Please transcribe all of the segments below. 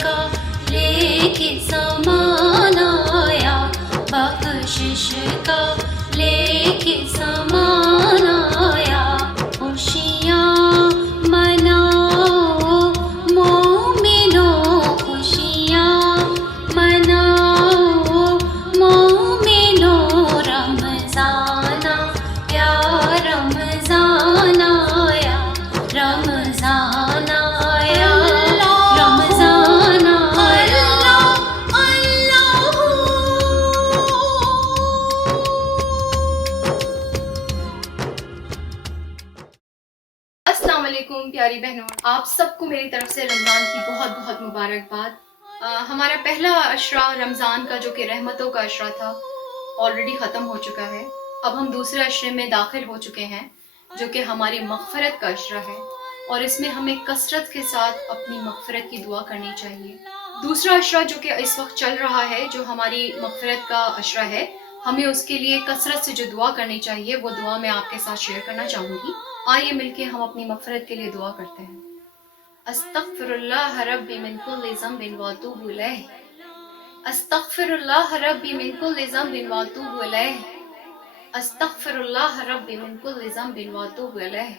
का लेके समान आया, बख्शिश का लेके समान आया। खुशियाँ मनाओ मोमिनो, खुशियाँ मनाओ मोमिनो। रमज़ान आया, रमज़ान आया, रमज़ान आया, रमज़ान आया। अस्सलाम वालेकुम प्यारी बहनों, आप सबको मेरी तरफ से रमज़ान की बहुत बहुत मुबारकबाद। हमारा पहला अशरा रमज़ान का जो कि रहमतों का अशरा था ऑलरेडी ख़त्म हो चुका है। अब हम दूसरे अशरे में दाखिल हो चुके हैं जो कि हमारी मग़फ़िरत का अशरा है, और इसमें हमें कसरत के साथ अपनी मग़फ़िरत की दुआ करनी चाहिए। दूसरा अशरा जो कि इस वक्त चल रहा है, जो हमारी मग़फ़िरत का अशरा है, हमें उसके लिए कसरत से जो दुआ करनी चाहिए वो दुआ मैं आपके साथ शेयर करना चाहूँगी। आइए मिलके हम अपनी मग़फ़िरत के लिए दुआ करते हैं। अस्तग़फ़िरुल्लाह रब्बी मिन कुल्लि ज़ंबिन व अतूबु इलैह, अस्तग़फ़िरुल्लाह रब्बी मिन कुल्लि ज़ंबिन व अतूबु इलैह, अस्तग़फ़िरुल्लाह रब्बी मिन कुल्लि ज़ंबिन व अतूबु इलैह।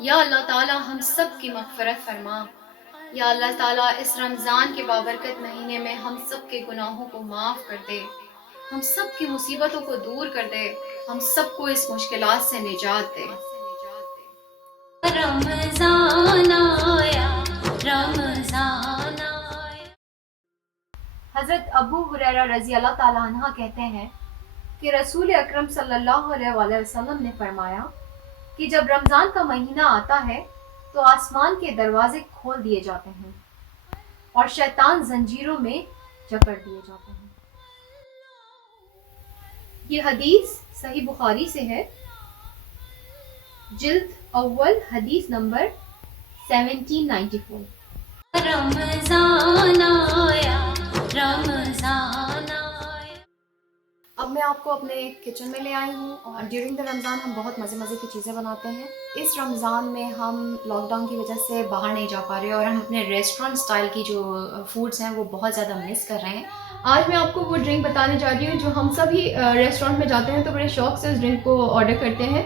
या अल्लाह ताला हम सब की मग़फ़िरत फरमा। या अल्लाह ताला इस रमज़ान के बाबरकत महीने में हम सब के गुनाहों को माफ़ कर दे, हम सब की मुसीबतों को दूर कर दे, हम सबको इस मुश्किलात से निजात दे। रमज़ान आया, रमज़ान आया। हज़रत अबू हुरैरा रज़ी अल्लाह ताला अन्हा कहते हैं कि रसूल अकरम सल्लल्लाहु अलैहि वसल्लम ने फरमाया कि जब रमज़ान का महीना आता है तो आसमान के दरवाजे खोल दिए जाते हैं और शैतान जंजीरों में जकड़ दिए जाते हैं। ये हदीस सही बुखारी से है, जिल्द अव्वल हदीस नंबर 1794। रमज़ान आया, रमज़ान आया। अब मैं आपको अपने किचन में ले आई हूँ, और ड्यूरिंग द रमज़ान हम बहुत मज़े की चीज़ें बनाते हैं। इस रमज़ान में हम लॉकडाउन की वजह से बाहर नहीं जा पा रहे और हम अपने रेस्टोरेंट स्टाइल की जो फूड्स हैं वो बहुत ज़्यादा मिस कर रहे हैं। आज मैं आपको वो ड्रिंक बताने जा रही हूँ जो हम सभी रेस्टोरेंट में जाते हैं तो बड़े शौक से उस ड्रिंक को ऑर्डर करते हैं।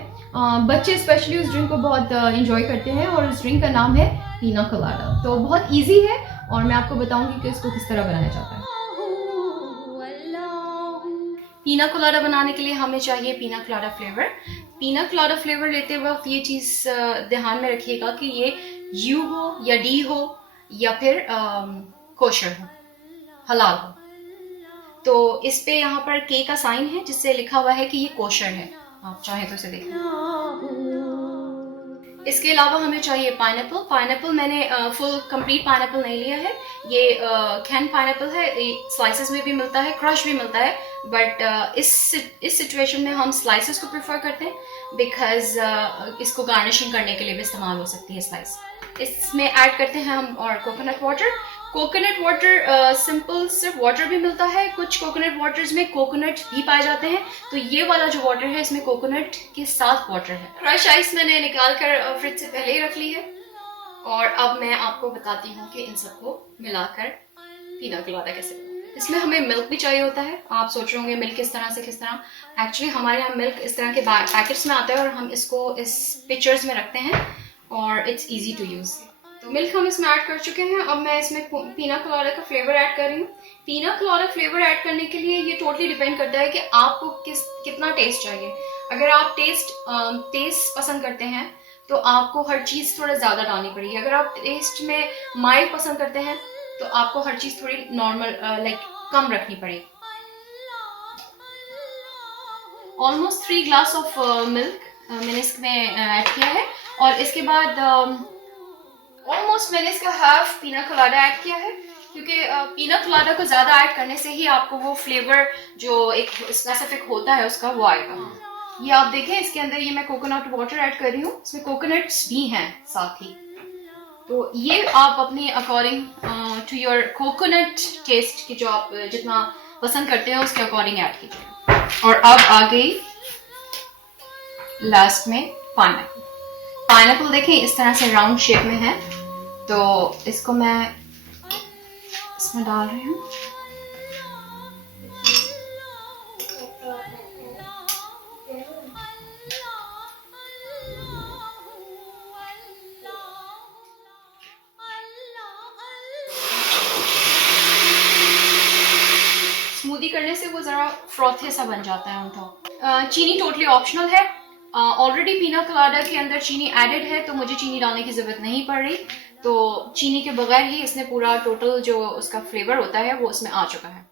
बच्चे स्पेशली उस ड्रिंक को बहुत इंजॉय करते हैं, और उस ड्रिंक का नाम है पीना कोलाडा। तो बहुत ईजी है और मैं आपको बताऊँगी कि इसको किस तरह बनाया जाता है। पीना कोलाडा बनाने के लिए हमें चाहिए पीना कोलाडा फ्लेवर। पीना कोलाडा फ्लेवर लेते वक्त ये चीज़ ध्यान में रखिएगा कि ये यू हो या डी हो या फिर कोशर हो, हलाल हो। तो इस पे यहाँ पर के का साइन है जिससे लिखा हुआ है कि ये कोशर है, आप चाहें तो इसे देखें। इसके अलावा हमें चाहिए पाइनएप्पल। पाइनएप्पल मैंने फुल कंप्लीट पाइनएप्पल नहीं लिया है, ये कैन पाइनएप्पल है, स्लाइसेस में भी मिलता है, क्रश भी मिलता है, बट इस सिचुएशन में हम स्लाइसेस को प्रेफर करते हैं बिकॉज इसको गार्निशिंग करने के लिए भी इस्तेमाल हो सकती है स्लाइस। इसमें ऐड करते हैं हम और coconut water. Coconut water simple सिर्फ वाटर भी मिलता है, कुछ कोकोनट वाटर्स में कोकोनट भी पाए जाते हैं, तो ये वाला जो वाटर है इसमें कोकोनट के साथ वाटर है। क्रश आइस मैंने निकाल कर फ्रिज से पहले ही रख ली है, और अब मैं आपको बताती हूँ कि इन सबको मिलाकर पीना कोलाडा कैसे बनाते हैं। इसमें हमें मिल्क भी चाहिए होता है। आप सोच रहे होंगे मिल्क किस तरह। एक्चुअली हमारे यहाँ मिल्क इस तरह के पैकेट्स में आता है और हम इसको इस पिक्चर्स में रखते हैं और इट्स ईजी टू यूज़। तो मिल्क हम इसमें ऐड कर चुके हैं। अब मैं इसमें पीना कोलाडा का फ्लेवर ऐड कर रही हूँ। पीना कोलाडा फ्लेवर ऐड करने के लिए ये टोटली डिपेंड करता है कि आपको कितना टेस्ट चाहिए। अगर आप टेस्ट पसंद करते हैं तो आपको हर चीज़ थोड़ा ज़्यादा डालनी पड़ेगी। अगर आप टेस्ट में माइल्ड पसंद करते हैं तो आपको हर चीज़ थोड़ी नॉर्मल कम रखनी पड़ेगी। ऑलमोस्ट 3 ग्लास ऑफ मिल्क मैंने इसमें ऐड किया है, और इसके बाद ऑलमोस्ट मैंने इसका हाफ पीना कोलाडा ऐड किया है, क्योंकि पीना कोलाडा को ज़्यादा ऐड करने से ही आपको वो फ्लेवर जो एक स्पेसिफिक होता है उसका वो आएगा। ये आप देखें, इसके अंदर ये मैं कोकोनट वाटर ऐड कर रही हूँ, इसमें कोकोनट्स भी हैं साथ ही। तो ये आप अपने according to your coconut taste की जो आप जितना पसंद करते हैं उसके अकॉर्डिंग ऐड कीजिए। और अब आ गई लास्ट में पाइनएप्पल। पाइनएप्पल देखें इस तरह से राउंड शेप में है, तो इसको मैं इसमें डाल रही हूँ। स्मूदी करने से वो ज़रा फ्रॉथी सा बन जाता है उनका। चीनी टोटली ऑप्शनल है। ऑलरेडी पीना कलाडा के अंदर चीनी एडेड है, तो मुझे चीनी डालने की ज़रूरत नहीं पड़ रही। तो चीनी के बगैर ही इसने पूरा टोटल जो उसका फ्लेवर होता है वो उसमें आ चुका है।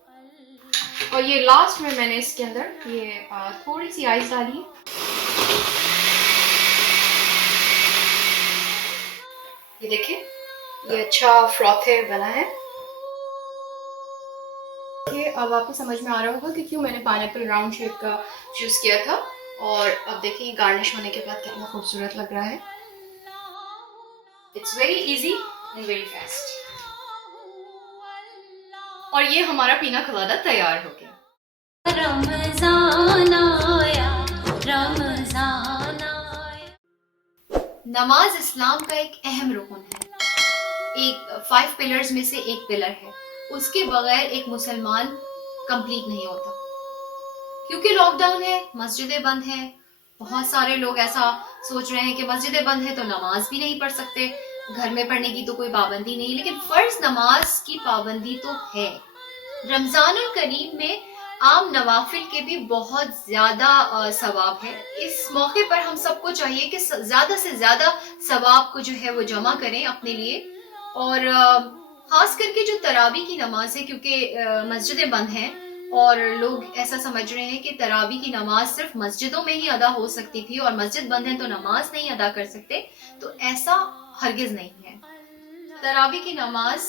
और ये लास्ट में मैंने इसके अंदर ये थोड़ी सी आइस डाली है। ये देखिए, ये अच्छा फ्रॉथे बना है। ये अब आपको समझ में आ रहा होगा कि क्यों मैंने पाइनएप्पल राउंड शेप का चूज किया था। और अब देखिए गार्निश होने के बाद कितना खूबसूरत लग रहा है। It's very easy and very fast. और ये हमारा पीना कलाडा तैयार हो गया। रमजान आया, रमजान आया। नमाज इस्लाम का एक अहम रुकन है, एक 5 पिलर्स में से एक पिलर है। उसके बगैर एक मुसलमान कंप्लीट नहीं होता। क्योंकि लॉकडाउन है, मस्जिदें बंद हैं, बहुत सारे लोग ऐसा सोच रहे हैं कि मस्जिदें बंद है तो नमाज भी नहीं पढ़ सकते, घर में पढ़ने की तो कोई पाबंदी नहीं, लेकिन फर्ज नमाज की पाबंदी तो है। रमजानुल करीम में आम नवाफिल के भी बहुत ज्यादा सवाब है। इस मौके पर हम सबको चाहिए कि ज्यादा से ज्यादा सवाब को जो है वो जमा करें अपने लिए। और खास करके जो तरावी की नमाज है, क्योंकि मस्जिदें बंद हैं और लोग ऐसा समझ रहे हैं कि तरावी की नमाज सिर्फ मस्जिदों में ही अदा हो सकती थी और मस्जिद बंद है तो नमाज नहीं अदा कर सकते, तो ऐसा हरगिज नहीं है। तरावी की नमाज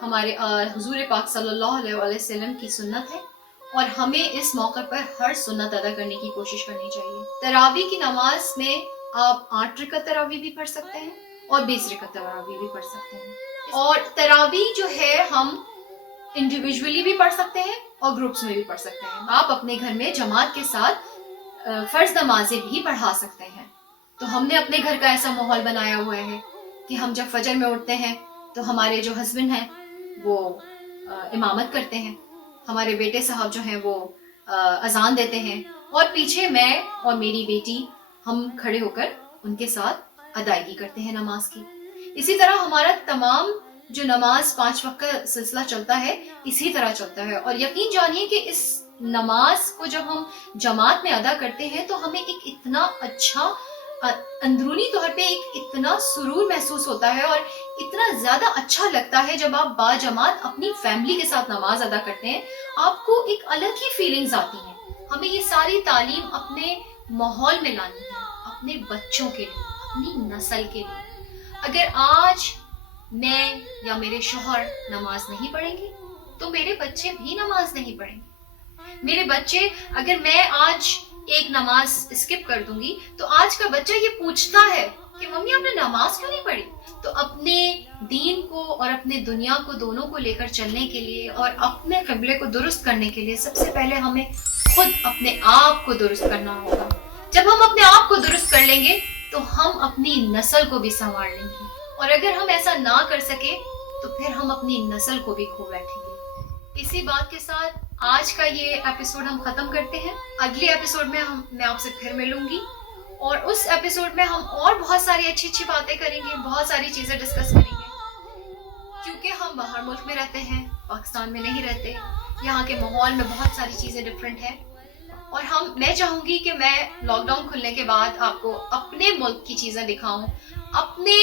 हमारे हुजूर पाक सल्लल्लाहु अलैहि वसल्लम की सुन्नत है और हमें इस मौके पर हर सुन्नत अदा करने की कोशिश करनी चाहिए। तरावी की नमाज में आप 8 रकात तरावी भी पढ़ सकते हैं और 20 रकात तरावी भी पढ़ सकते हैं। और तरावी जो है हम इंडिविजुअली भी पढ़ सकते हैं और ग्रुप्स में भी पढ़ सकते हैं। आप अपने घर में जमात के साथ फर्ज नमाजें भी पढ़ा सकते हैं। तो हमने अपने घर का ऐसा माहौल बनाया हुआ है कि हम जब फजर में उठते हैं तो हमारे जो हस्बैंड हैं वो इमामत करते हैं, हमारे बेटे साहब जो हैं वो अजान देते हैं और पीछे मैं और मेरी बेटी हम खड़े होकर उनके साथ अदायगी करते हैं नमाज की। इसी तरह हमारा तमाम जो नमाज 5 वक्त का सिलसिला चलता है इसी तरह चलता है। और यकीन जानिए कि इस नमाज को जब हम जमात में अदा करते हैं तो हमें एक इतना अच्छा अंदरूनी तौर पे एक इतना सुरूर महसूस होता है और इतना ज्यादा अच्छा लगता है जब आप बाजमात अपनी फैमिली के साथ नमाज अदा करते हैं। आपको एक अलग ही फीलिंग्स आती हैं। हमें ये सारी तालीम अपने माहौल में लानी है, अपने बच्चों के लिए, अपनी नस्ल के लिए। अगर आज मैं या मेरे शौहर नमाज नहीं पढ़ेंगे तो मेरे बच्चे भी नमाज नहीं पढ़ेंगे। मेरे बच्चे, अगर मैं आज एक नमाज स्किप कर दूंगी तो आज का बच्चा ये पूछता है कि मम्मी आपने नमाज क्यों नहीं पढ़ी। तो अपने दीन को और अपने दुनिया को दोनों को लेकर चलने के लिए और अपने क़िबले को दुरुस्त करने के लिए सबसे पहले हमें खुद अपने आप को दुरुस्त करना होगा। जब हम अपने आप को दुरुस्त कर लेंगे तो हम अपनी नस्ल को भी संवार लेंगे और अगर हम ऐसा ना कर सके तो फिर हम अपनी नस्ल को भी खो बैठेंगे। इसी बात के साथ आज का ये एपिसोड हम खत्म करते हैं। अगले एपिसोड में मैं आपसे फिर मिलूंगी और उस एपिसोड में हम और बहुत सारी अच्छी अच्छी बातें करेंगे, बहुत सारी चीजें डिस्कस करेंगे। क्योंकि हम बाहर मुल्क में रहते हैं, पाकिस्तान में नहीं रहते, यहाँ के माहौल में बहुत सारी चीजें डिफरेंट है। और मैं चाहूंगी कि मैं लॉकडाउन खुलने के बाद आपको अपने मुल्क की चीजें दिखाऊं, अपने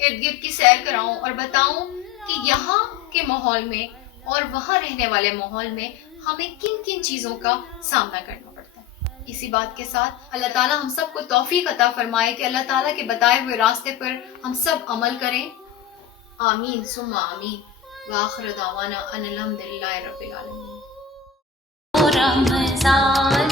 इर्द गिर्द की सैर कराऊं और बताऊं कि यहाँ के माहौल में और वहाँ रहने वाले माहौल में हमें किन किन चीजों का सामना करना पड़ता है। इसी बात के साथ अल्लाह ताला हम सबको तौफीक अता फरमाए कि अल्लाह ताला के बताए हुए रास्ते पर हम सब अमल करें। आमीन सुम्मा आमीन। व आखिर दावाना अनिल हम्दुलिल्लाहि रब्बिल आलमीन। रमजान